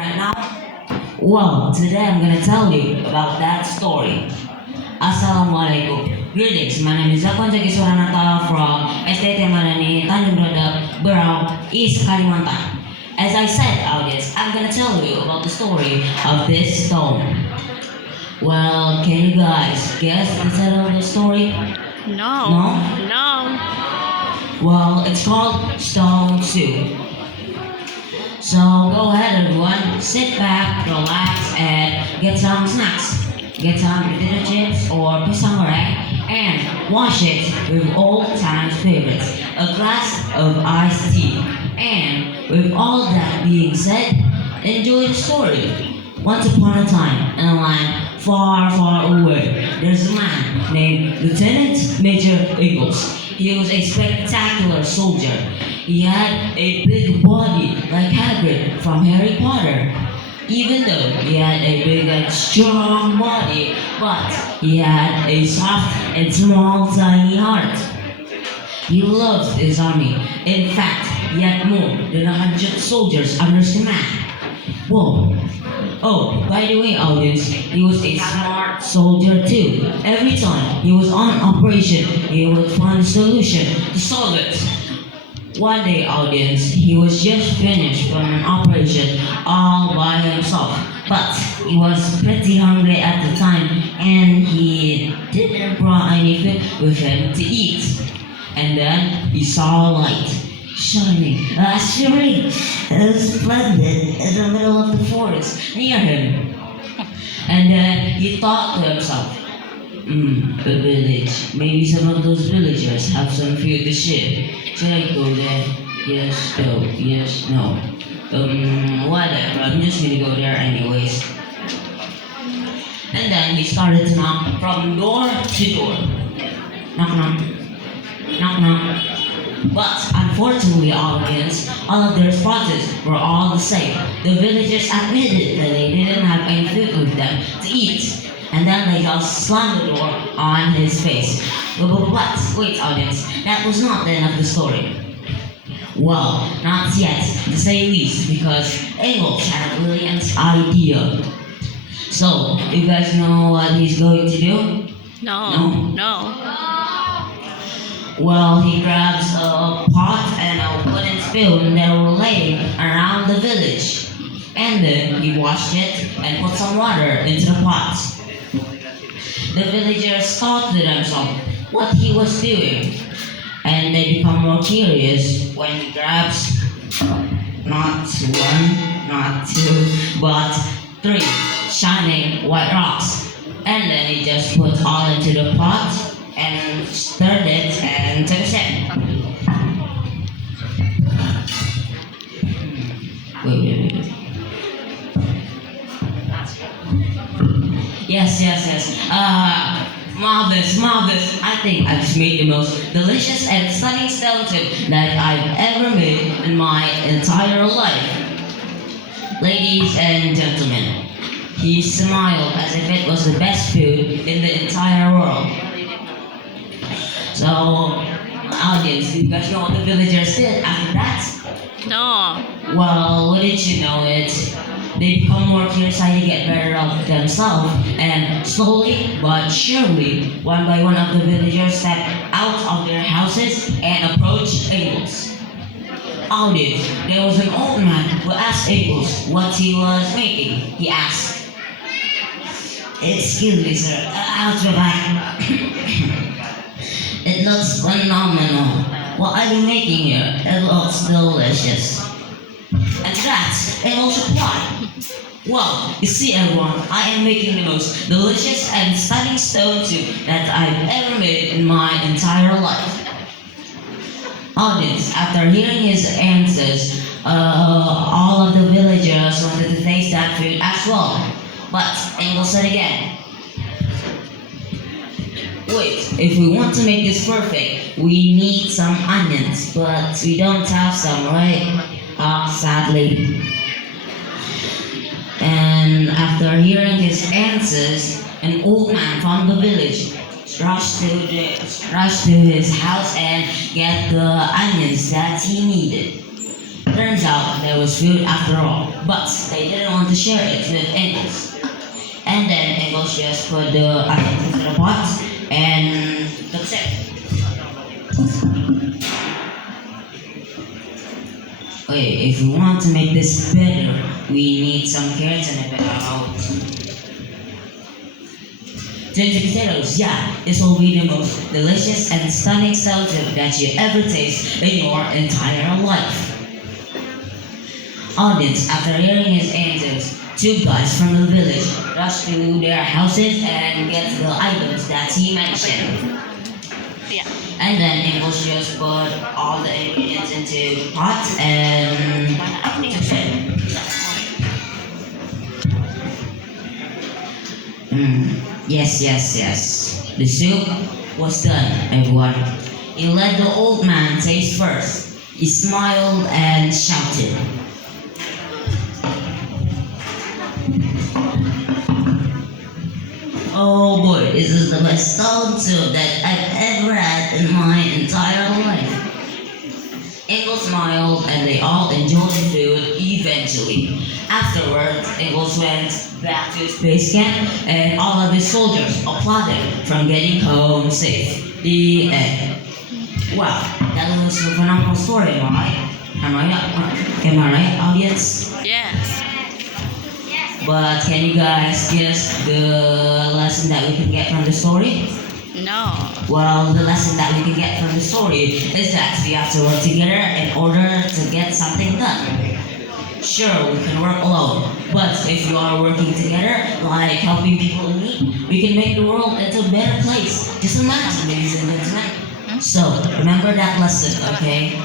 right now? Well, today I'm gonna tell you about that story. Assalamualaikum. Greetings, my name is Zakwan Iswaranata from SDIT Madani Berau, East Kalimantan. As I said, audience, I'm gonna tell you about the story of this stone. Well, can you guys guess the title of the story? No. No? No. Well, it's called Stone Soup. So go ahead everyone, sit back, relax, and get some snacks. Get some potato chips or pisang goreng and wash it with old times favorites, a glass of iced tea. And with all that being said, enjoy the story. Once upon a time, in a land far, far away, there's a man named Lieutenant Major Eagles. He was a spectacular soldier. He had a big body like Hagrid from Harry Potter. Even though he had a big and strong body, but he had a soft and small tiny heart. He loved his army. In fact, he had more than 100 soldiers under his command. Whoa. Oh, by the way, audience, he was a smart soldier too. Every time he was on operation, he would find a solution to solve it. One day, audience, he was just finished from an operation all by himself. But he was pretty hungry at the time and he didn't bring any food with him to eat. And then he saw a light shining, splendid in the middle of the forest near him. And then he thought to himself, the village. Maybe some of those villagers have some food to share. Should I go there? Yes, no, yes, no. Whatever, I'm just gonna go there anyways. And then he started to knock from door to door. Knock, knock. Knock, knock. But unfortunately, audience, all of the responses were all the same. The villagers admitted that they didn't have any food with them to eat. And then they just slammed the door on his face. But wait, audience, that was not the end of the story. Well, not yet, to say least, because Engels had a brilliant idea. So, you guys know what he's going to do? No. Well, he grabs a pot and a wooden spoon that were laying around the village. And then he washed it and put some water into the pot. The villagers thought to themselves what he was doing. And they become more curious when he grabs not one, not two, but three shining white rocks. And then he just put all into the pot and stirred it and took a sip. Wait. Yes. Marvelous. I think I just made the most delicious and stunning stone soup that I've ever made in my entire life. Ladies and gentlemen, he smiled as if it was the best food in the entire world. So, audience, do you guys know what the villagers did after that? No. Well, wouldn't you know it? They become more curious how to get better of themselves, and slowly but surely, one by one of the villagers stepped out of their houses and approached Abel's. Audience, there was an old man who asked Abel's what he was making. He asked, "Excuse me, sir, how's your back?" "It looks phenomenal. What are you making here? It looks delicious." And to that, it also replied, "Well, you see everyone, I am making the most delicious and stunning stone soup that I've ever made in my entire life." Audience, after hearing his answers, all of the villagers wanted to taste that food as well. But Engel said again, "Wait, if we want to make this perfect, we need some onions, but we don't have some, right?" Sadly. And after hearing his answers, an old man from the village rushed to his house and get the onions that he needed. Turns out there was food after all, but they didn't want to share it with Engels. And then Engels just put the items into the pot and that's it. Okay, if we want to make this better, we need some carrots and a bit of ginger potatoes, yeah, this will be the most delicious and stunning style soup that you ever taste in your entire life. Audience, after hearing his answers, two guys from the village rushed to their houses and get the items that he mentioned. Yeah. And then English just put all the ingredients into the pot and took it. Yes. The soup was done, everyone. He let the old man taste first. He smiled and shouted. Oh boy, this is the best stone soup that I've ever had in my entire life. Engel smiled and they all enjoyed the food eventually. Afterwards, Engels went back to his base camp and all of his soldiers applauded from getting home safe. The end. Wow, that was a phenomenal story, am I right? Am I right, audience? Yes. But can you guys guess the lesson that we can get from the story? No. Well, the lesson that we can get from the story is that we have to work together in order to get something done. Sure, we can work alone, but if you are working together, like helping people in need, we can make the world into a better place. Just imagine, ladies and gentlemen. So, remember that lesson, okay?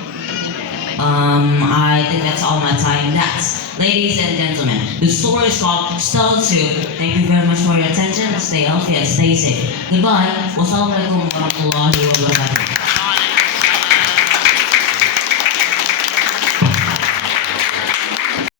I think that's all my time. That's, ladies and gentlemen, the story is called Stone Soup. Thank you very much for your attention. Stay healthy and stay safe. Goodbye. Wassalamualaikum warahmatullahi wabarakatuh.